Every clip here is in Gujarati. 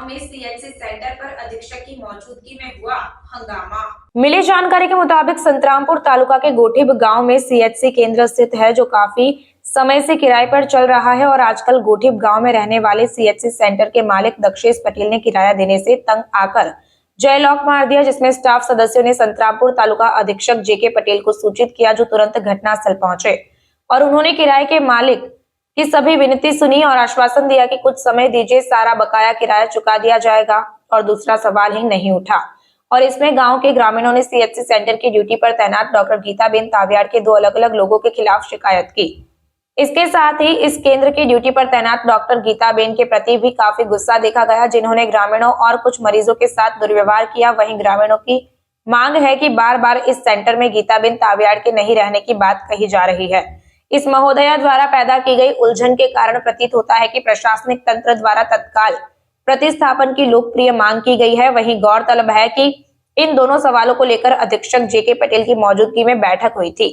गांव में सीएचसी सेंटर पर अधीक्षक की मौजूदगी में हुआ हंगामा। मिली जानकारी के मुताबिक संतरामपुर तालुका के गोठिब गांव में सीएचसी केंद्र स्थित है, जो काफी समय से किराए पर चल रहा है और आजकल गोठिब गांव में रहने वाले सीएचसी सेंटर के मालिक दक्षेश पटेल ने किराया देने से तंग आकर जयलॉक मार दिया, जिसमें स्टाफ सदस्यों ने संतरामपुर तालुका अधीक्षक जेके पटेल को सूचित किया, जो तुरंत घटनास्थल पहुंचे और उन्होंने किराए के मालिक की सभी विनती सुनी और आश्वासन दिया कि कुछ समय दीजिए, सारा बकाया किराया चुका दिया जाएगा। और दूसरा सवाल ही नहीं उठा और इसमें गांव के ग्रामीणों ने सीएचसी सेंटर की ड्यूटी पर तैनात डॉक्टर गीताबेन तावियाड़ के 2 अलग-अलग लोगों के खिलाफ शिकायत की। इसके साथ ही इस केंद्र की ड्यूटी पर तैनात डॉक्टर गीताबेन के प्रति भी काफी गुस्सा देखा गया, जिन्होंने ग्रामीणों और कुछ मरीजों के साथ दुर्व्यवहार किया। वहीं ग्रामीणों की मांग है कि बार-बार इस सेंटर में गीताबेन तावियाड़ के नहीं रहने की बात कही जा रही है। इस महोदया द्वारा पैदा की गई उलझन के कारण प्रतीत होता है कि प्रशासनिक तंत्र द्वारा तत्काल प्रतिस्थापन की लोकप्रिय मांग की गई है। वहीं गौरतलब है कि इन दोनों सवालों को लेकर अधीक्षक जेके पटेल की मौजूदगी में बैठक हुई थी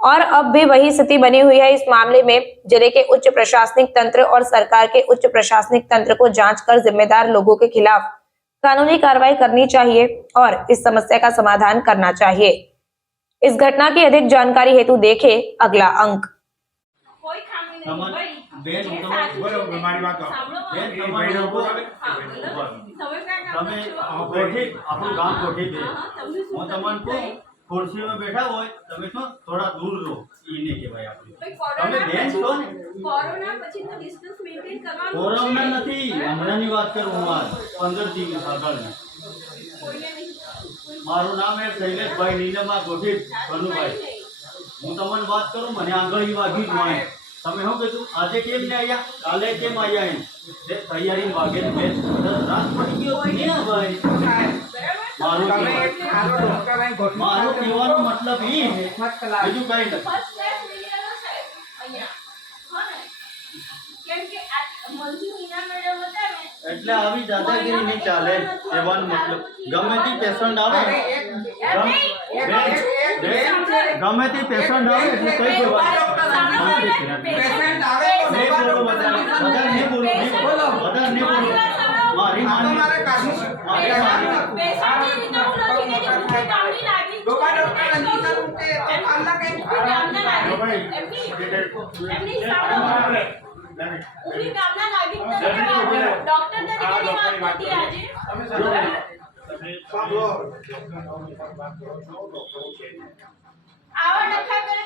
और अब भी वही स्थिति बनी हुई है। इस मामले में जिले के उच्च प्रशासनिक तंत्र और सरकार के उच्च प्रशासनिक तंत्र को जांच कर जिम्मेदार लोगों के खिलाफ कानूनी कार्रवाई करनी चाहिए और इस समस्या का समाधान करना चाहिए। इस घटना की अधिक जानकारी हेतु देखें अगला अंक। कोई खामी नहीं भाई बेन बरोबर મારી વાત બેન તમારી લોકો તમે કોઠી આપણું ગામ કોઠી છે હું તમને કહું ખુરશીમાં બેઠા હોય તમે તો થોડા દૂર રહો ઈને કહેવાય આપણે તમે બેન છો ને કોરોના પછી તો ડિસ્ટન્સ મેઇન્ટેન કરવાનું કોરોના નથી હમણાંની વાત કરું હું આ 15 દિવસ આગળની કોઈને નહીં મારું નામ છે શૈલેષભાઈ નીલમા ગોઠી કનુભાઈ હું તમને વાત કરું મને આંગળી વાગી જ મળે તમે શું કીધું આજે કેમ ને આયા કાલે કેમ આયા એમ તે તૈયારી વાગે ને બેન રાત પડી ગયો ને ભાઈ મારું કહેવાનો મતલબ એ છે બીજું કઈ નથી એટલે આવી દાદાગીરી નહીં ચાલે કહેવાનો મતલબ ગમે તે પેશન્ટ આવે ગમે તે પેશન્ટ આવે એટલે કઈ કહેવાય પેશન્ટ આવે બધા નહીં બોલો મારી મારે કાઢું પેશન્ટ ની રીતે હું નથી કે મુખ્ય કામની લાગી ડોક્ટર અંકિતા રૂપે આમના કઈ કામના લાગી એમની સામે પૂરી કામના લાગી ડોક્ટર ને દીકરી વાત હતી આજે આવા નખા કરે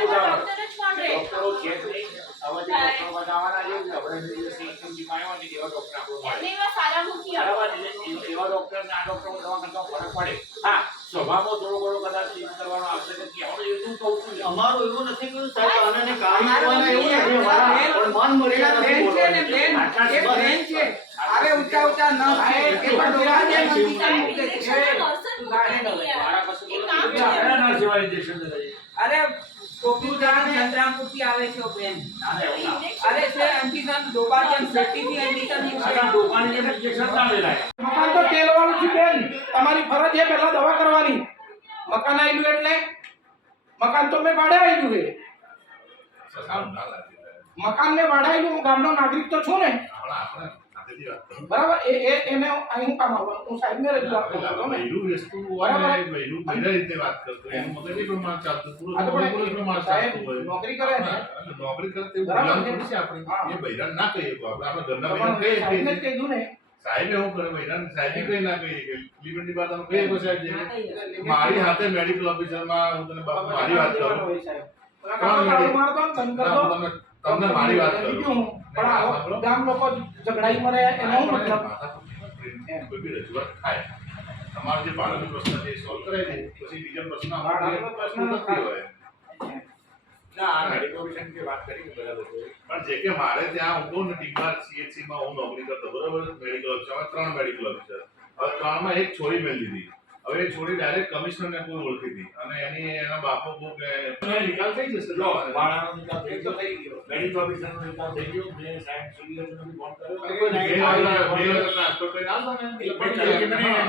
તો ડોક્ટર જ કોણ રે ડોક્ટરો છે જ નહીં હવે જે ડોક્ટર બનાવવાના છે આપણે જે સિસ્ટમ દીપાયો ને એવા ડોક્ટર આપણો મળે એવા સારા મુખી બરાબર એવા ડોક્ટર ને આ ડોક્ટર દવા કરતા ફરક પડે હા સ્વભાવમાં થોડો ઘણો કદાચ ચેન્જ કરવાનો આવશે કે આપણે એવું કહું છું અમારું એવું નથી કે સાહેબ આને કામ કરવાના એવું નથી મારા પણ મન મર્યાદા બેન છે ને બેન એ બેન છે આવે ઊંચા ઊંચા ન છે એ પણ ડોક્ટરને નજીકતા મૂકે છે મારા પાસે એક કામ છે ના સેવા ઇન્જેક્શન દે અરે કોકુ જાન સંતરામપુર થી આવે છે બેન અરે છે અંકિતા ડોબાજન ફેટી થી અંકિતા ની છે ડોબાની ઇન્જેક્શન ના લેલાય મકાન તો તેલ વાળું છે બેન તમારી ફરજ છે પહેલા દવા કરવાની મકાન આયલું એટલે મકાન તો મેં ભાડે આયલું છે મકાન મેં ભાડે આયલું હું ગામનો નાગરિક તો છું ને બરાબર એને અહીં કામ આવવાનું હું સાહેબને રજૂઆત કરું છું બહેરું વસ્તુ હોય બહેરું કઈ રીતે વાત કરતો એનું મગજ એ પ્રમાણ ચાલતું પૂરું પ્રમાણ ચાલતું હોય નોકરી કરે ને નોકરી કરે તે બોલવાનું થોડી છે આપણે એ બહેરાન ના કહીએ આપણે આપણા ઘરના બહેરાન કહીએ સાહેબને જ કહી દઉં ને સાહેબે હું કરે બહેરાન સાહેબે કઈ ના કહીએ કે લિમિટની વાત અમે કહીએ તો સાહેબ મારી હાથે મેડિકલ ઓફિસરમાં હું તને મારી વાત કરું તમને મારી વાત કરું પણ ગામ લોકો ઝઘડાઈ મરે એનો મતલબ કોઈ બી રજૂઆત થાય તમારો જે બાળકનો પ્રશ્ન છે સોલ્વ કરાય દે પછી બીજો પ્રશ્ન અમારો પ્રશ્ન નથી હોય ના આ મેડિકલ ઓફિસર ની વાત કરી બધા લોકો પણ જે કે મારે ત્યાં હું કોણ ટીમમાં સીએચસી માં હું નોકરી કરતો બરોબર મેડિકલ ઓફિસર 3 મેડિકલ ઓફિસર હવે 3 માં એક છોડી મેલ દીધી હવે એ છોડી ડાયરેક્ટ કમિશનર ને કોઈ ઓળખી હતી અને એના બાપો કો કે નિકાલ થઈ જશે લો વાળાનો નિકાલ થઈ ગયો મેડિકલ ઓફિસરનો નિકાલ થઈ ગયો મે સાહેબ સીડીએસનો ફોન કર્યો બે ટ્રાન્સફર કરી આવો ને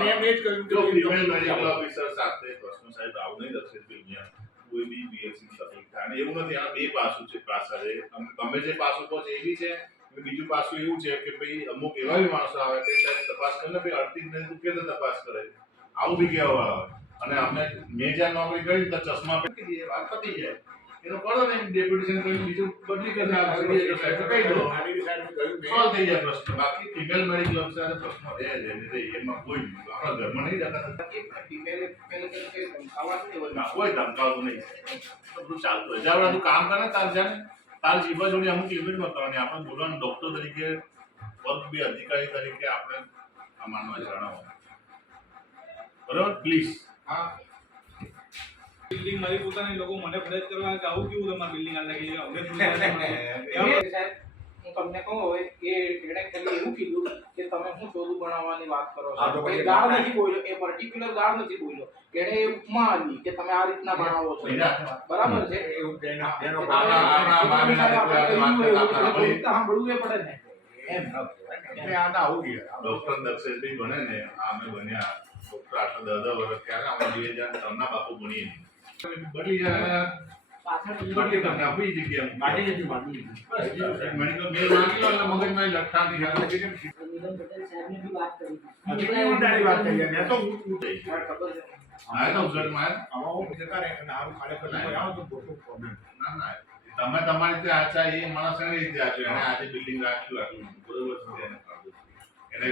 મેં મેચ કર્યું જો ફિમેલ મેડિકલ ઓફિસર સાથે પ્રશ્ન સાહેબ આવું નહીં દક્ષિણ દુનિયા કોઈ બી બીએસસી તકલીફ થાય અને એવું નથી આ બે પાસું છે પાસા છે તમે જે પાસું કહો છો એવી છે બીજું પાછું એવું છે કે ભાઈ અમુક એવા બી માણસો આવે કે સાહેબ તપાસ કરીને ભાઈ અડધી ને તું કેવી રીતે તપાસ કરે છે આવું બી કહેવા આવે અને અમે મેં જ્યાં નોકરી કરી તો ચશ્મા પહેરી દઈએ વાત પતી જાય એનો કરો ને ડેપ્યુટેશન કરી બીજું બદલી કરી કહી દો સોલ્વ થઈ જાય પ્રશ્ન બાકી ફિમેલ મેડિકલ ઓફિસર પ્રશ્ન રહે છે એમાં કોઈ આપણા ઘરમાં નહીં જતા કોઈ ધમકાવતું નહીં બધું ચાલતું હોય જ્યાં બધું કામ કરે તાર જાણે તાર જીવા જોડે અમુક લિમિટમાં કરવાની આપણે બોલવાનું ડોક્ટર તરીકે વર્ગ બી અધિકારી તરીકે આપણે આ માનવા જણાવો બરાબર પ્લીઝ હા બિલ્ડિંગ મારી પોતાની લોકો મને ફરજ કરવા કે આવું કેવું તમારી બિલ્ડિંગ આ લાગી અમને સાહેબ હું તમને કહું હવે એ એણે ખાલી એવું કીધું કે તમે શું ચોરું બનાવવાની વાત કરો છો એ ગાળ નથી બોલ્યો એ પર્ટિક્યુલર ગાળ નથી બોલ્યો એણે એ ઉપમા આપી કે તમે આ રીતના બનાવો છો બરાબર છે સાંભળવું એ પડે ને એમ ડોક્ટર દક્ષેશભાઈ બને ને અમે બન્યા ડોક્ટર આટલા 10 વર્ષ ક્યારે અમે 2003 બાપુ બનીએ બદલી જાય બદલી તમને આપી જગ્યા ગાડી નથી માગી મેડિકલ બિલ માંગી લો એટલે મગજમાં લખતાની નિગમ પટેલ સાહેબની બી વાત કરી ઉડાડી વાત કરી મેં તો આ તો ઉજળમાં આમાં જતા રહે અને આવું ખરેખર કોઈ આવો તો મોટો પ્રોબ્લેમ ના ના તમે તમારી રીતે આચા એ માણસ એની રીતે આચ્યો એને આજે બિલ્ડિંગ રાખ્યું આટલું બરોબર છે એને કાઢું એને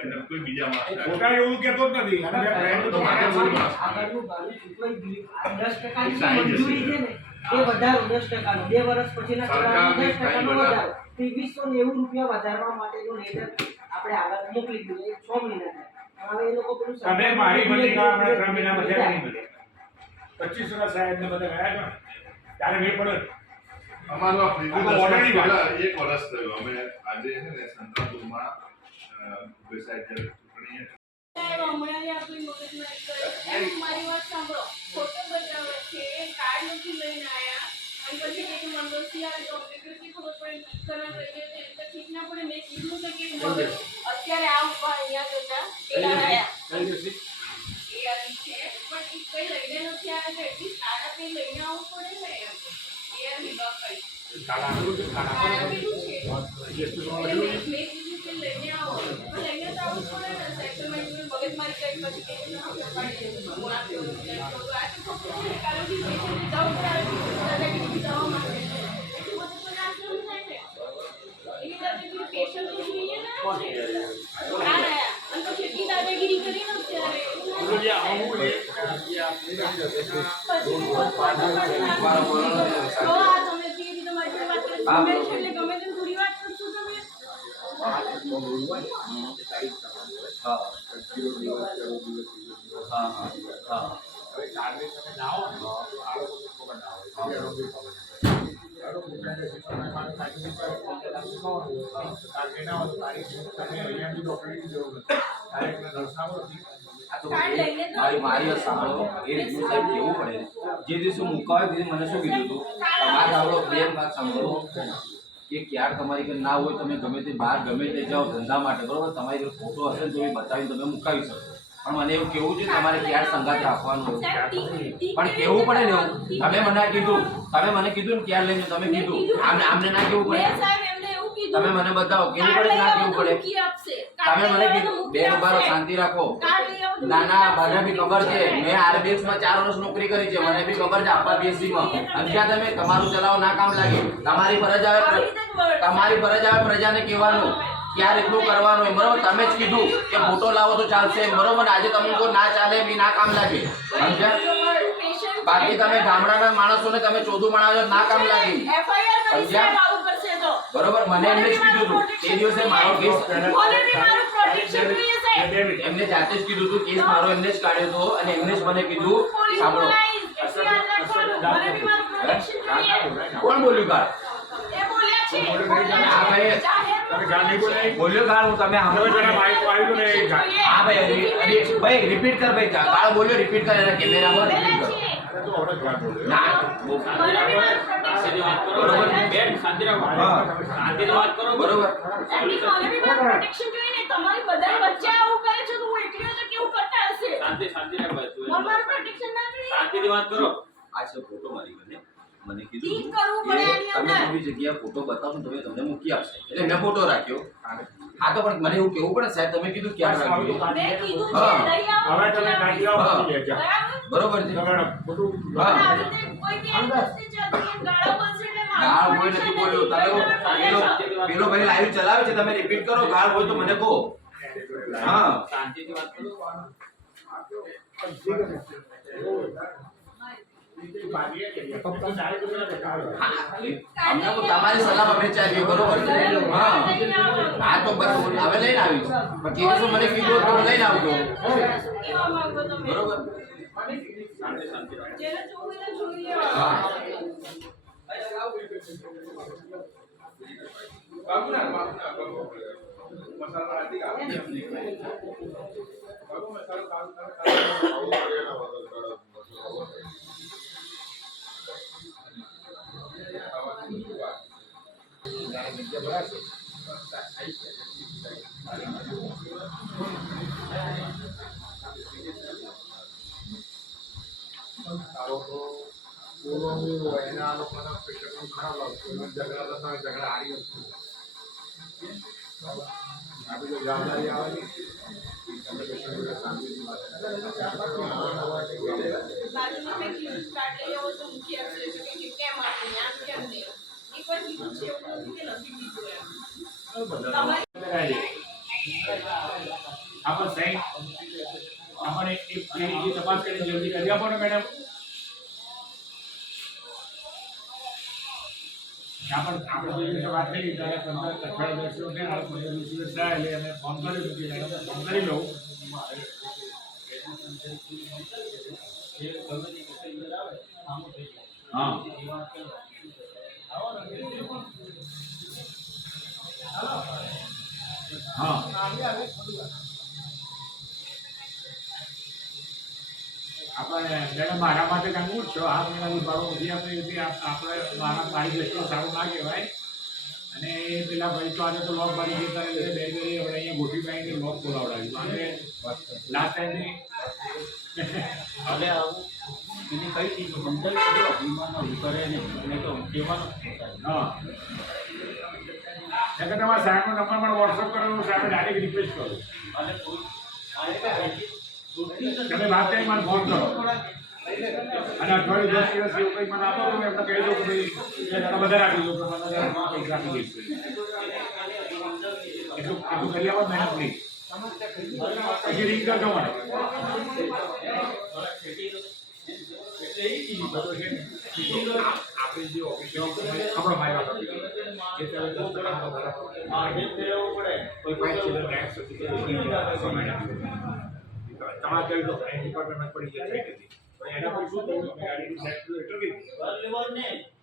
એમને કોઈ બીજા માણસ ખોટા એવું કહેતો જ નથી અને મેં ફ્રેન્ડ તો મારે બોલ આગળનું ભાડું ચૂકવાઈ ગયું. આ 10% ની મંજૂરી છે ને એ વધારો 10% નો 2 વર્ષ પછીના કરારમાં 10% નો વધારો 2390 રૂપિયા વધારવા માટેનો લેટર આપણે આગળ મોકલી દીધું એ 6 મહિના થાય. હવે એ લોકો પેલું તમે મારી બધી કામ આપણે 3 મહિના વધારે નહીં મળે 25 વર્ષ સાહેબને બધા ગયા હતા ત્યારે મેં પડ્યો અમારો આ આમાં ઓર્ડરની વાત. એક વર્ષ થયું અમે આજે છે ને સંતરાપુરમાં વેબસાઇટ પર ચૂંટણી સાહેબ હમણાં આપણી મગજમાં એમ મારી વાત સાંભળો ફોટો બતાવે છે કાર્ડ નથી લઈને આયા અને પછી કે મંગળથી આવે તો અમને કેટલી ખબર પડે કરા રહીએ તો એમ તો ઠીક ના પડે મેં કીધું છે કે મગજ અત્યારે આ ઉભા અહીંયા જતા પેલા આયા એ આવી છે પણ એ કઈ લઈને નથી આવ્યા તો એટલી સારા કઈ લઈને આવવું પડે ને એમ એ આવી બાપાઈ સારા પેલું છે એટલે મેં કીધું કે લઈને આવો પણ લઈને તો આવવું પડે ને સાહેબ તો મેં મગજમારી કરી પછી કે પાડી દેવું હું આ કેવું તો આ તો ફક્ત કારણ કે પેશન્ટને દવા દાદાગીરી દવા માંગે છે એટલું બધું તો ના સમજ થાય ને એની દાદાગીરી પેશન્ટ તો જોઈએ ને આ રહ્યા અને પછી એટલી દાદાગીરી કરીને અત્યારે તમે જે રીતે મારી જોડે વાત કરી ગમે છે એટલે ગમે તેમ થોડી વાત કરશો તમે મારી વાત સાંભળો એ રીતનું સાહેબ કેવું પડે જે દિવસે મુકાવે તે મને શું કીધું હતું તમારે આવડો પ્રેમ વાત સાંભળો કે ક્યાર તમારી ઘર ના હોય તમે ગમે તે બહાર ગમે તે જાઓ ધંધા માટે બરોબર તમારી ઘર ફોટો હશે તો એ બતાવીને તમે મુકાવી શકો પણ મને એવું કેવું છે તમારે ક્યાર સંગાત રાખવાનું પણ કેવું પડે ને એવું તમે મને કીધું ને ક્યાર લઈને તમે કીધું આમને ના કેવું પડે તમે મને બતાવો કેવું પડે ના કેવું પડે તમે મને કીધું બેન ઉભારો શાંતિ રાખો નાના મને બી ખબર છે મેં આરબીએસ માં 4 વર્ષ નોકરી કરી છે મને બી ખબર છે આપણા બીએસસી માં અને ત્યાં તમે તમારું ચલાવો ના કામ લાગે તમારી ફરજ આવે પ્રજાને કહેવાનું ક્યારે એટલું કરવાનું એમ બરોબર તમે જ કીધું કે ફોટો લાવો તો ચાલશે એમ બરોબર આજે તમે કોઈ ના ચાલે બી ના કામ લાગે સમજ્યા બાકી તમે ગામડાના માણસોને તમે ચોધું બનાવો ના કામ લાગે સમજ્યા બરોબર મને એમને જ કીધું હતું એ દિવસે મારો કેસ એમને જાતે જ કીધું હતું કેસ મારો એમને જ કાઢ્યો હતો અને એમને જ મને કીધું સાંભળો કોણ બોલ્યું કાર બોલ્યો ગાળ હું તમે હા ભાઈ રિપીટ કર ભાઈ ગાળ બોલ્યો રિપીટ કર એના કેમેરામાં રિપીટ કર ના બરોબર બેન શાંતિ રાખો શાંતિની વાત કરો બરોબર તમારી બધા વચ્ચે આવું કરે છે તો હું એકલી તો કેવું કરતા હશે શાંતિ રાખો મારું પ્રોટેક્શન ના જોઈએ શાંતિની વાત કરો આ છે ફોટો મારી મને મને ઠીક કીધું કરવું કે પડે એની તમે અંદર. કોઈ જગ્યાએ ફોટો બતાવો તો તમને મૂકી આપશે એટલે મેં ફોટો રાખ્યો. હા તો પણ મને એવું કેવું પડે સાહેબ તમે કીધું ક્યાં રાખ્યું મેં કીધું છે હા. લઈ આવો હવે તમે કાઢી આવો હા. મૂકી લેજો. બરાબર બરોબર છે તમારે બધું હા. પણ આવી રીતે કોઈ બી એમ વસ્તુ ચાલતી ગાળો બોલશે એટલે ગાળ મારું કોઈ નથી permission બોલ્યો તમે પેલો પેલો ભાઈ લાઈવ ચલાવે છે તમે રિપીટ કરો ગાળ હોય તો મને કહો. હા શાંતિથી વાત કરો. અમને તો તમારી સલાહ અમે ચાલીએ બરોબર છે હા આ તો બરાબર હવે લઈને આવીશ પણ કીધું મને કીધું તો લઈને આવજો શું કહેવા માંગો તમે? બરોબર જેને જોવું એને જોઈ લેવાનું. હા બાજુમાં મેં કીધું કાર્ડ લઈ આવો તો મૂકી આપશે તો કે કેમ આપીને આમ કેમ નહીં એકવાર કીધું છે એવું નથી કે નથી કીધું એમ તમારી આપણે સાહેબ આપણે એક તપાસ કરીને જલ્દી કરી આપો ને મેડમ. આપણે જે રીતે વાત થઈ ત્યારે 15 અઠવાડિયા દસ દિવસ થયા, 15 દિવસ થાય એટલે અમે ફોન કર્યો કે મેડમ ફોન કરી લઉં. હા હા આપણે મેડમ મારા માટે કાંઈ છો આ મહિનાનું ભાડું નથી આપણે એટલે આપણે મારી દ્રષ્ટિએ સારું ના કહેવાય. અને એ પેલા ભાઈ તો આજે તો લોક મારી જતા રહે બે ઘરે આપણે અહીંયા ગોઠવી પાઈને લોક બોલાવડાવ્યું અને લાસ્ટ ટાઈમની હવે આવું એને કઈ દીધું સમજાવી દીધું અભિમાન ઉભું કરે નહીં તો કહેવાનું હા એટલે તમારા સાહેબનો નંબર પણ વોટ્સઅપ કરો સાહેબ ડાયરેક્ટ રિક્વેસ્ટ કરો અને કોઈ તમે વાત કરી મને ફોન કરો અને અઠવાડિયે 10 દિવસ એવું કંઈ મને આપો તો એમને કહી દો કે ભાઈ બધા રાખી દો કે મને પૈસા આપી દઈશું એટલું કરી આપો મહેનત નહીં પછી રિંગ કરજો મને આપણી જે ઓફિસ આપણો માર્ગ આપી જે તમે 10% કોઈ પાંચ ચિલ્ડ્રન ટેક્સ તમારે કહી દો ડિપાર્ટમેન્ટ પડી જાય થઈ નથી પણ એના પર શું થયું અમે ગાડીની સાઈડ લેટર બી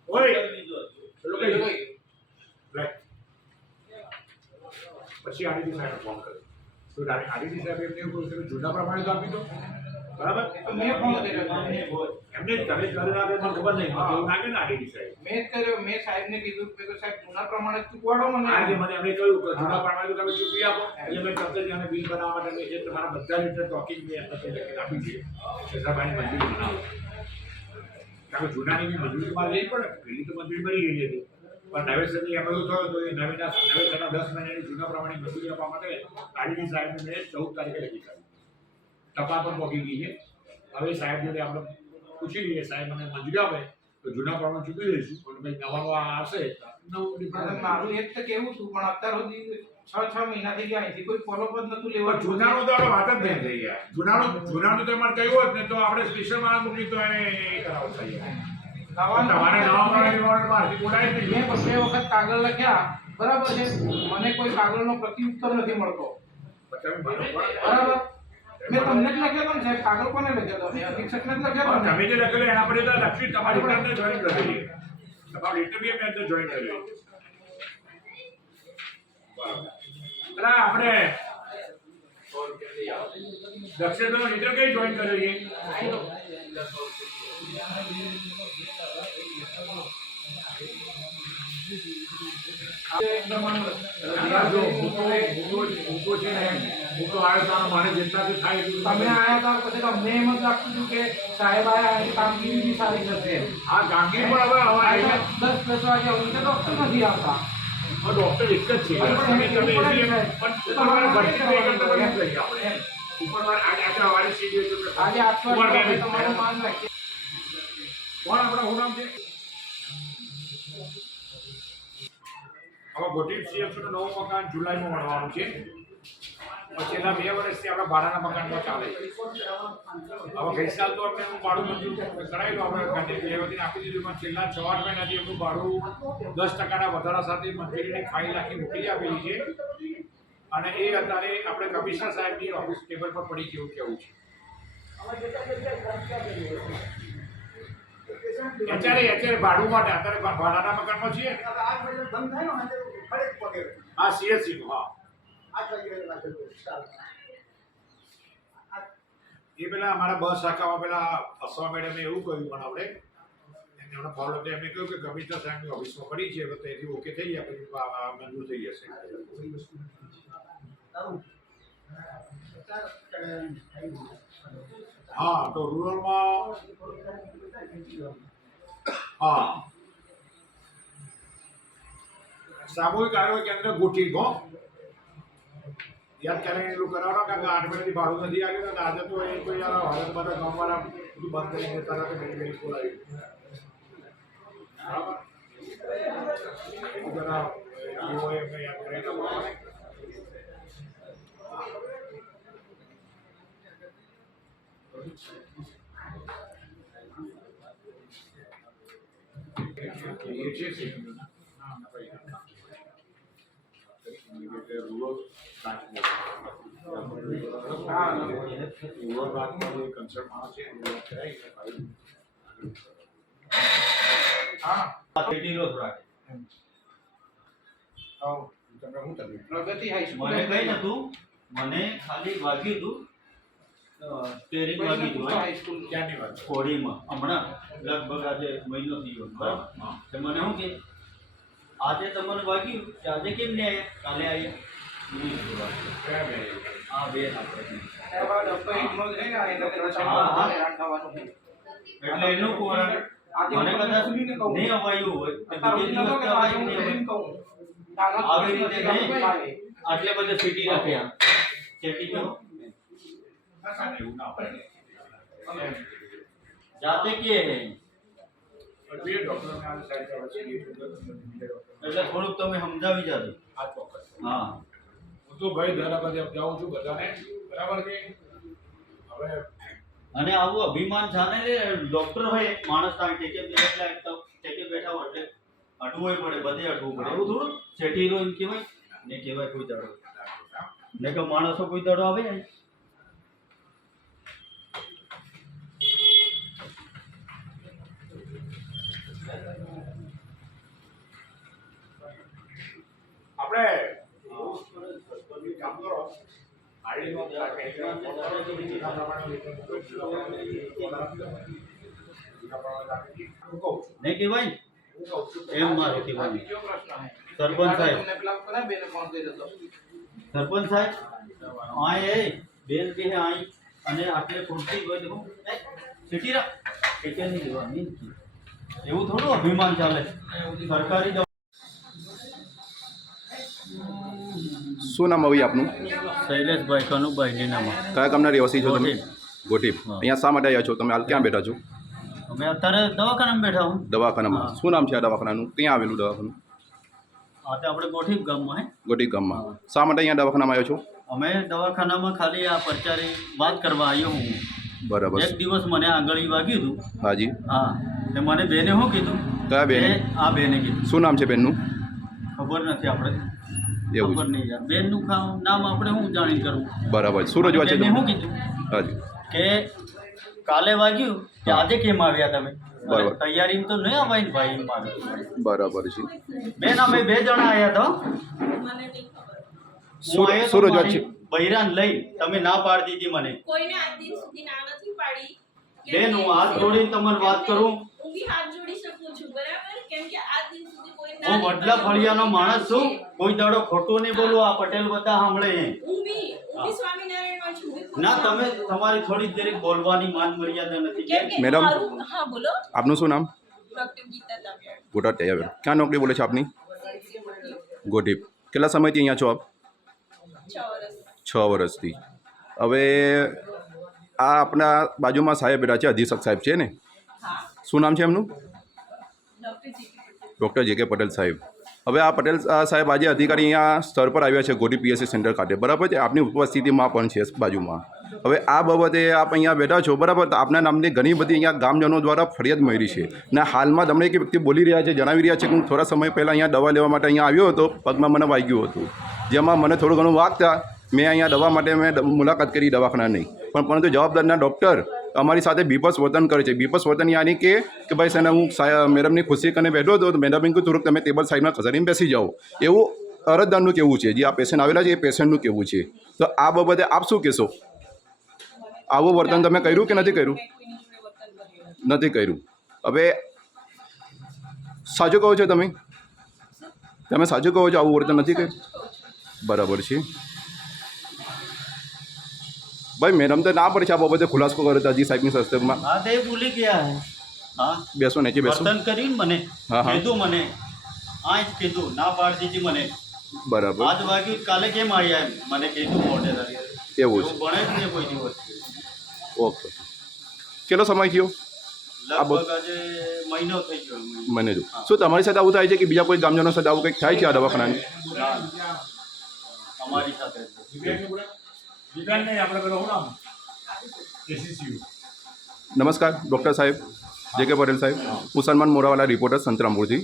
ઓય લોકો પછી આડીડી સાહેબ ફોન કર્યો તો આડીડી સાહેબ એમને એવું કહ્યું જૂના પ્રમાણે તો આપી દો બરાબર મેં ફોન કર્યો એમને તમે કરી રાખે મને ખબર નહીં એવું લાગે ને આડીડી સાહેબ મેં કર્યો મેં સાહેબને કીધું કે સાહેબ જૂના પ્રમાણે ચૂકવાડો મને આજે મને એમને કહ્યું કે જૂના પ્રમાણે તો તમે ચૂકવી આપો એટલે મેં તરત જ એને બિલ બનાવવા માટે મેં જે તમારા બધા લીટર ટોકિંગ મેં એમને લખીને આપી છે સાહેબાની મંજૂરી બનાવો કારણ કે જૂનાની બી મંજૂરી મારે લેવી પડે પેલી તો મંજૂરી મળી ગઈ હતી પણ નવેસરની એમ એવું થયું તો એ નવેસરના 10 મહિનાની જૂના પ્રમાણે મંજૂરી આપવા માટે આડીડી સાહેબને મેં 14 તારીખે લખી કાઢી ટપા પણ પહોંચી ગઈ છે હવે સાહેબ જોડે આપણે પૂછી લઈએ સાહેબ મને મંજૂરી આપે તો જૂના પ્રમાણે ચૂકવી દઈશું પણ ભાઈ નવાનો આવશે નવું ડિપાર્ટમેન્ટ મારું એક તો કેવું હતું પણ અત્યાર સુધી 6 મહિના થઈ ગયા અહીંથી કોઈ ફોલોઅપ જ નતું લેવા જૂનાનો તો આપણે વાત જ નહીં થઈ ગયા જૂનાનું તો મારે કહ્યું હોત ને તો આપણે સ્પેશિયલ માં મૂકી તો એને એ કરાવ થઈ જાય તમારે નવા પ્રમાણે મારથી બોલાય જ નહીં મેં 2 વખત કાગળ લખ્યા બરાબર છે મને કોઈ કાગળનો પ્રત્યુત્તર નથી મળતો બરાબર મેં તમને જ લખ્યો હતો ને સાહેબ કાગળ કોને લખ્યો હતો મેં અધિક્ષકને જ લખ્યો હતો તમે જે લખેલું એના પર તો લખ્યું તમારી રિટર્ન જોઈન કરેલી તમારું ઇન્ટરવ્યુ મેં તો જોઈન કરેલું બરાબર આપણે દક્ષિણ ઇન્ટર કઈ જોઈન કરેલી મારે જેટલાથી થાય એટલું તમે આયા હતા પછી અમને એમ જ લાગતું હતું કે સાહેબ આયા એટલે કામગીરી બી સારી થશે. આ કામગીરી પણ હવે આયા અમારે 10 વાગે અમને ડોક્ટર નથી આવતા. ડોક્ટર એક જ છે તમારે ભરતી તો એક જ તો એમ લઈએ આપણે ઉપરવાળા આજે સવારે સીધી આજે 8 વાગે તમારું માન રાખીએ. કોણ આપણા શું નામ છે? હવે ગોટીપ સીએફનું નવું મકાન જુલાઈમાં મળવાનું છે. છેલ્લા 2 વર્ષથી આપણા ભાડાના મકાનમાં ચાલે છે. હવે ગઈ સાલ તો આપણે ભાડું મંજૂર કરાયેલું, આપણે ઘંટી લેવતીને આપી દીધું, પણ છેલ્લા 6 મહિનાથી એમનું ભાડું 10% વધારા સાથે મંજૂરીની ફાઇલ આખી મોકલી આપેલી છે. અને એ અત્યારે આપણે કમિશનર સાહેબની ઓફિસ ટેબલ પર પડી ગયું કેવું છે. અત્યારે ભાડું માટે અત્યારે ભાડાના મકાનમાં છીએ. હા સીએસસી નું. હા એ પેલા અમારા બસ શાખામાં પેલા અસવા મેડમે એવું કહ્યું, પણ આપણે એમણે ફોલો એમને કહ્યું કે કમિશનર સાહેબની ઓફિસમાં પડી છે, તો તેથી ઓકે થઈ જાય પછી મંજૂર થઈ જશે. હા તો રૂરલમાં હા સામૂહિક આરોગ્ય કેન્દ્ર ગોઠી ગો યાદ કરીને એટલું કરાવવાનું, કારણ કે 8 મહિનાથી ભાડું નથી આવ્યું. આજે તો એ કોઈ હાલત બધા ગામવાળા બધું બંધ કરીને તરત મેડિકલ ખોલાવી બરાબર જરા એવો એમને યાદ કરીને પ્રગતિ હાઈસ્કૂલ મને કઈ નતું, મને ખાલી વાગ્યું હતું સ્ટેરિંગ વાગ્યું હતું હાઈસ્કૂલ ક્યાંની વાત? કોડીમાં હમણાં લગભગ આજે મહિનો થયો બરાબર. તો મને શું કે આજે તમને વાગ્યું કે આજે કેમ નહીં આવ્યા, કાલે આવ્યા. હા બે આપણે એટલે એનું કારણ મને કદાચ નહીં અવાયું હોય તો બીજે દિવસ અવાયું નહીં હોય. આવી રીતે નહીં આટલે બધે સિટી રાખ્યા સિટી તો જાતે કે હે એટલે થોડુંક તમે સમજાવી જાજો. હા હું તો ભાઈ દર વખતે જાઉં છું બધાને, બરાબર કે હવે અને આવું અભિમાન જાણે લે ડોક્ટર હોય માણસ ત્યાં ટેકે બેઠા હોય એટલે અટવું પડે, બધે અટવું પડે. એવું થોડું સેટી રો એમ કહેવાય ને, કહેવાય કોઈ દાડો ને કે માણસો કોઈ દાડો આવે. આપણે કામ કરો આઈડીમાં નહીં કહેવાય એમ મારે કહેવાય. બીજો પ્રશ્ન સરપંચ સાહેબ, તમને પેલા કયા બેને ફોન કર્યો હતો? સરપંચ સાહેબ આય એ બેન કે આઈ અને આટલે ખુરશી હોય તો સિટી રા એટલે નહીં લેવાની. એવું થોડું અભિમાન ચાલે સરકારી દવા. શું નામ હવે આપનું? શૈલેષભાઈ કનુભાઈ નીનામાં. કયા ગામના રહેવાસી છો તમે? ગોટીપ. હા. અહીંયા શા માટે આવ્યા છો તમે? હાલ ક્યાં બેઠા છો? અમે અત્યારે દવાખાનામાં બેઠા હું. દવાખાનામાં. હા. શું નામ છે આ દવાખાનાનું? ક્યાં આવેલું દવાખાનું? આ તો આપણે ગોઠીપ ગામમાં હે. ગોટીપ ગામમાં. શા માટે અહીંયા દવાખાનામાં આવ્યો છો? અમે દવાખાનામાં ખાલી આ પરચારી વાત કરવા આવ્યો હું. બરાબર. એક દિવસ મને આંગળી વાગ્યું હતું. હાજી. હા એટલે મને બેને શું કીધું? કયા બેને? આ બેને કીધું. શું નામ છે બેનનું? ખબર નથી આપણે. એવું ખબર છે. નહીં યાર. બેનનું નામ આપણે શું જાણી કરવું? બરાબર. શું રજૂઆત છે બેને શું તમારી? કીધું હાજી. કે કાલે વાગ્યું કે આજે કેમ આવ્યા તમે? બરાબર. અરે તૈયારીમાં તો નહીં અવાય ને ભાઈ મારે. બરાબર છે. બેન અમે 2 જણા આવ્યા તો મને નહીં ખબર. શું હું આવ્યો શું તો રજૂઆત મારી છે? બૈરાન લઈ તમે ના પાડી દીધી મને. કોઈને આજ દિન સુધી ના નથી પાડી. બેન હું હાથ જોડીને તમને વાત કરું. હું બી હાથ જોડી શકું છું બરાબર, કેમ કે આજ દિન સુધી કોઈ હું વડલા ફળિયાનો માણસ છું, કોઈ દાડો ખોટું નહીં બોલું. આ પટેલ બધા સાંભળે છે. હું બી સ્વામિનારાયણમાં છું. ના, તમે તમારી થોડી જરીક બોલવાની માન મર્યાદા નથી. કેમ કે મેડમ. મારું હા બોલો આપનું શું નામ? ડોક્ટર ગીતા તામિયાડ ગોટા તૈયાર. ક્યાં નોકરી બોલે છે આપની? ગોટીપ. કેટલા સમયથી અહીંયા છો આપ? 6 વર્ષ 6 વર્ષથી. હવે આ આપણા બાજુમાં સાહેબ બેઠા છે, અધિક્ષક સાહેબ છે ને? હા શું નામ છે એમનું? ડોક્ટર ડૉક્ટર જે પટેલ સાહેબ. હવે આ પટેલ સાહેબ આજે અધિકારી અહીંયા સ્થળ પર આવ્યા છે ગોટી પીએસસી સેન્ટર ખાતે, બરાબર છે? આપની ઉપસ્થિતિમાં પણ છે બાજુમાં. હવે આ બાબતે આપ અહીંયા બેઠા છો, બરાબર? તો આપના નામની ઘણી બધી અહીંયા ગામજનો દ્વારા ફરિયાદ મળી છે ને હાલમાં તમને એક વ્યક્તિ બોલી રહ્યા છે, જણાવી રહ્યા છે કે હું થોડા સમય પહેલાં અહીંયા દવા લેવા માટે અહીંયા આવ્યો હતો, પગમાં મને વાગ્યું હતું, જેમાં મને થોડું ઘણું વાગતા મેં અહીંયા દવા માટે મેં મુલાકાત કરી દવાખાનાની, પણ પરંતુ જવાબદારના ડૉક્ટર અમારી સાથે બીભત્સ વર્તન કરે છે. બીભત્સ વર્તન યાની કે ભાઈ છે ને હું મેડમની ખુશી કરીને બેઠો હતો, તો મેડમ કહ્યું થોડુંક તમે ટેબલ સાઈડમાં ખસેડીને બેસી જાઓ, એવું અરજદારનું કહેવું છે. જે આ પેશન્ટ આવેલા છે એ પેશન્ટનું કહેવું છે. તો આ બાબતે આપ શું કહેશો? આવું વર્તન તમે કર્યું કે નથી કર્યું? નથી કર્યું. હવે સાચું કહો છો તમે? તમે સાચું કહો છો આવું વર્તન નથી કર્યું? બરાબર છે ભાઈ. મેડમ તો ના પડે છે આ બાબતે ખુલાસો કર્યો હતો હજી સાહેબની સસ્તકમાં. હા, તે ભૂલી ગયા હે. હા, બેસો નીચે બેસો. વર્તન કર્યું મને. હા, હા. કીધું મને, આ જ કીધું, ના પાડતી હતી મને. બરાબર. આજ વાગ્યું કાલે કેમ આવ્યા એમ મને કીધું મોઢે. એવું છે. એવું ભણે જ નહીં કોઈ દિવસ. ઓકે. કેટલો સમય થયો? લગભગ આજે મહિનો થઈ ગયો. મને જો શું તમારી સાથે આવું થાય છે કે બીજા કોઈ ગામજનો સાથે આવું કંઈક થાય છે આ દવાખાનાની? અમારી સાથે દિવ્યાંગ નહીં, આપણે પેલો શું નામ? ACCU. નમસ્કાર ડૉક્ટર સાહેબ જે કે પટેલ સાહેબ. હું સલમાન મોરાવાલા રિપોર્ટર સંતરામપુરથી.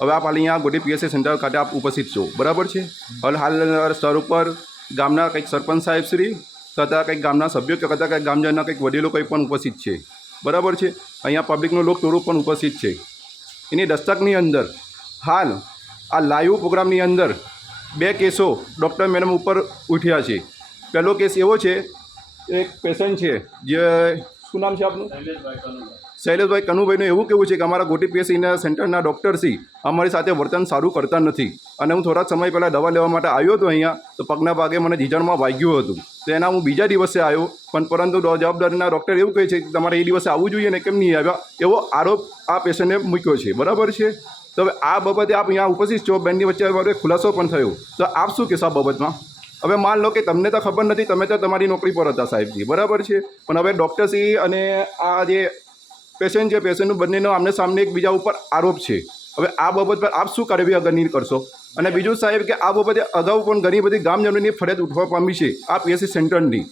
હવે આપ હાલ અહીંયા ગોટી પીએસસી સેન્ટર ખાતે આપ ઉપસ્થિત છો, બરાબર છે? હવે હાલ સ્થળ ઉપર ગામના કંઈક સરપંચ સાહેબ શ્રી તથા કંઈક ગામના સભ્યો કે તથા કંઈક ગામજનના કંઈક વડીલો કંઈ પણ ઉપસ્થિત છે, બરાબર છે? અહીંયા પબ્લિકનું લોક ટોળું પણ ઉપસ્થિત છે. એની દસ્તકની અંદર હાલ આ લાઈવ પ્રોગ્રામની અંદર 2 કેસો ડૉક્ટર મેડમ ઉપર ઉઠ્યા છે. પહેલો કેસ એવો છે, એક પેશન્ટ છે, જે શું નામ છે આપનું? શૈલેષભાઈ કનુભાઈનું એવું કહેવું છે કે અમારા ગોટી પીએસસીના સેન્ટરના ડૉક્ટરશ્રી અમારી સાથે વર્તન સારું કરતા નથી, અને હું થોડા સમય પહેલાં દવા લેવા માટે આવ્યો હતો અહીંયા, તો પગના ભાગે મને જીજણમાં વાગ્યું હતું. તો એના હું બીજા દિવસે આવ્યો, પણ પરંતુ જવાબદારીના ડૉક્ટર એવું કહે છે કે તમારે એ દિવસે આવવું જોઈએ ને કેમ નહીં આવ્યા, એવો આરોપ આ પેશન્ટને મૂક્યો છે, બરાબર છે? તો હવે આ બાબતે આપ અહીંયા ઉપસ્થિત છો, બેનની વચ્ચે ખુલાસો પણ થયો, તો આપ શું કહેશો આ બાબતમાં? હવે માન લો કે તમને તો ખબર નથી, તમે તો તમારી નોકરી પર હતા સાહેબજી, બરાબર છે? પણ હવે ડૉક્ટરશ્રી અને આ જે પેશન્ટ છે, પેશન્ટનું બંનેનો આમને સામને એકબીજા ઉપર આરોપ છે. હવે આ બાબત પર આપ શું કાર્યવાહી અગરની કરશો? અને બીજું સાહેબ કે આ બાબતે અગાઉ પણ ઘણી બધી ગામજનોની ફરિયાદ ઉઠવા પામી છે આ પીએસસી સેન્ટરની.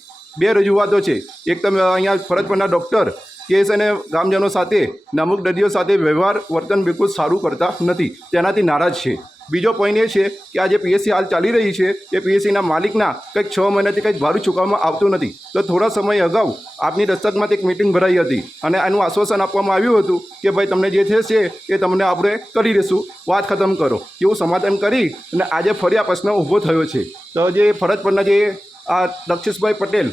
2 રજૂઆતો છે. એક તમે અહીંયા ફરજ પરના ડૉક્ટર કેસ અને ગામજનો સાથે અમુક દર્દીઓ સાથે વ્યવહાર વર્તન બિલકુલ સારું કરતા નથી, તેનાથી નારાજ છે. બીજો પોઈન્ટ એ છે કે આ જે પીએસસી હાલ ચાલી રહી છે એ પીએસસીના માલિકના કંઈક 6 મહિનાથી કંઈક ભાડું ચૂકવવામાં આવતું નથી. તો થોડા સમય અગાઉ આપની દસ્તકમાંથી એક મિટિંગ ભરાઈ હતી અને આનું આશ્વાસન આપવામાં આવ્યું હતું કે ભાઈ તમને જે છે એ તમને આપણે કરી દઈશું, વાત ખતમ કરો, એવું સમાધાન કરી અને આજે ફરી આ પ્રશ્ન ઊભો થયો છે. તો જે ફરજ પરના જે આ દક્ષેશભાઈ પટેલ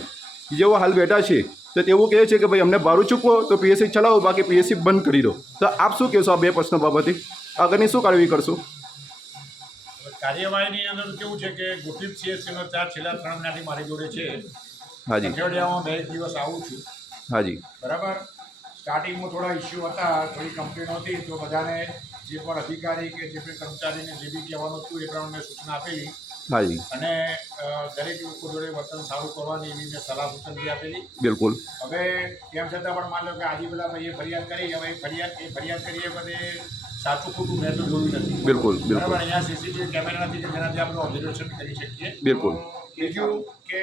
જેઓ હાલ બેઠા છે, તો તેવું કહે છે કે ભાઈ અમને ભાડું ચૂકવો તો પીએસસી ચલાવો, બાકી પીએસસી બંધ કરી દો. તો આપ શું કહેશો આ 2 પ્રશ્નો બાબતે? આગળની શું કાર્યવાહી કરશો? કાર્યવાહીની અંદર કેવું છે કે ગોટીપ CHCનો ચાર્જ છેલ્લા 3 મહિનાથી મારી જોડે છે. હાજી. અઠવાડિયામાં 2 દિવસ આવું છું, હાજી. બરાબર. સ્ટાર્ટિંગમાં થોડા ઇસ્યુ હતા, થોડી કમ્પ્લેન હતી, તો બધાને જે પણ અધિકારી કે જે પણ કર્મચારીને જે બી કહેવાનું હતું એ પ્રમાણે સૂચના આપેલી. હાજી. અને દરેક લોકો જોડે વર્તન સારું કરવાની એવી મેં સલાહ સૂચન બી આપેલી. બિલકુલ. હવે તેમ છતાં પણ માન લો કે આજે બધા ભાઈએ ફરિયાદ કરી, હવે ફરિયાદ કરી એ બધે સાચું ખોટું મેં તો જોયું નથી. બિલકુલ. બરાબર. અહીંયા સીસીટીવી કેમેરા નથી કે જેનાથી આપણે ઓબ્ઝર્વેશન કરી શકીએ. બિલકુલ. બીજું કે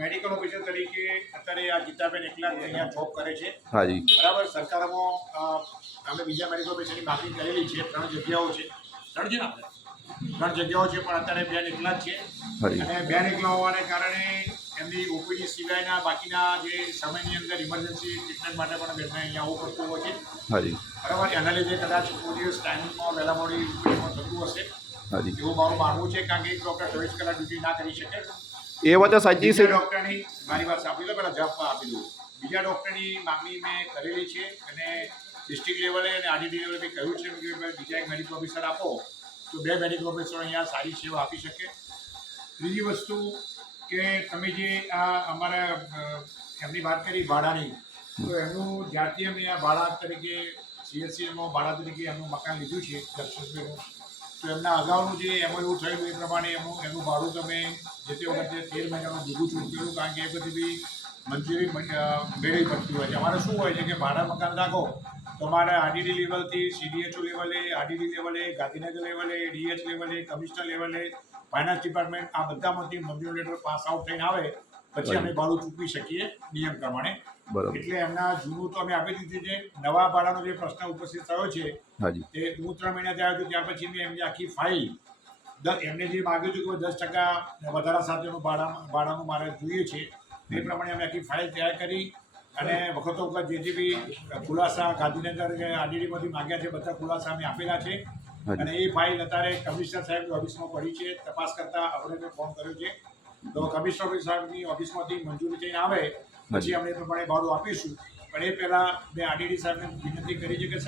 મેડિકલ ઓફિસર તરીકે અત્યારે આ ગીતાબેન એકલા જ અહીંયા જોબ કરે છે. હાજી. બરાબર. સરકારમાં અમે બીજા મેડિકલ ઓફિસરની માગણી કરેલી છે, 3 જગ્યાઓ છે. 3 છે ને આપણે? 3 જગ્યાઓ છે, પણ અત્યારે બેન એકલા જ છે. અને બેન એકલા હોવાને કારણે એમની ઓપીડી સિવાયના બાકીના જે સમયની અંદર ઇમરજન્સી ટ્રીટમેન્ટ માટે પણ બેનને અહીંયા આવવું પડતું હોય છે. હાજી. બરાબર. એના લીધે કદાચ કોઈ દિવસ ટાઈમિંગમાં વહેલા મોડી ઓપીડીમાં થતું હશે. હાજી. એવું મારું માનવું છે, કારણ કે એક ડૉક્ટર 24 કલાક ડ્યુટી ના કરી શકે. એ વાત સાચી છે. ડૉક્ટરની મારી વાત સાંભળી લો, પહેલાં જવાબ આપી દઉં. બીજા ડૉક્ટરની માગણી મેં કરેલી છે અને ડિસ્ટ્રિક્ટ લેવલે અને આરડીડી લેવલે મેં કહ્યું છે કે બીજા એક મેડિકલ ઓફિસર આપો, તો 2 મેડિકલ ઓફિસરો અહીંયા સારી સેવા આપી શકે. ત્રીજી વસ્તુ કે તમે જે આ અમારા એમની વાત કરી ભાડાની, તો એમનું જ્યારથી અમે આ ભાડા તરીકે CHCમાં ભાડા તરીકે એમનું મકાન લીધું છે દક્ષિણભાઈનું, તો એમના અગાઉનું જે એમાં એવું થયેલું એ પ્રમાણે એનું ભાડું તમે જે તે વખતે 13 મહિનાનું ભેગું ચૂકવેલું, કારણ કે એ બધી બી મંજૂરી મેળવી પડતી હોય છે. અમારે શું હોય છે કે ભાડા મકાન રાખો તો અમારે RDD લેવલથી CDHO લેવલે, RDD લેવલે, ગાંધીનગર લેવલે, DH લેવલે, કમિશનર લેવલે, ફાઇનાન્સ ડિપાર્ટમેન્ટ આ બધામાંથી મંજૂરી લેટર પાસ આઉટ થઈને આવે પછી અમે ભાડું ચૂકવી શકીએ નિયમ પ્રમાણે. બરાબર. એટલે એમના જૂનું તો અમે આપી દીધું છે. નવા ભાડાનો જે પ્રશ્ન ઉપસ્થિત થયો છે હાજી. તે હું 3 મહિનાથી આવ્યો છું, ત્યાર પછી મેં એમની આખી ફાઇલ એમને જે માગ્યું હતું કે 10% વધારા સાથેનું ભાડાનું મારે જોઈએ છે તે પ્રમાણે અમે આખી ફાઇલ તૈયાર કરી અને વખતો વખત જે બી ખુલાસા ગાંધીનગર કે RDDમાંથી માગ્યા છે બધા ખુલાસા અમે આપેલા છે. અને એ ફાઇલ અત્યારે કમિશનર સાહેબની ઓફિસમાં પડી છે. તપાસ કરતા આપણે મેં ફોન કર્યો છે, તો કમિશનર સાહેબની ઓફિસમાંથી મંજૂરી થઈને આવે પછી અમે એ પ્રમાણે ભાડું આપીશું. પણ એ પહેલાં મેં RDD સાહેબને વિનંતી કરી છે કે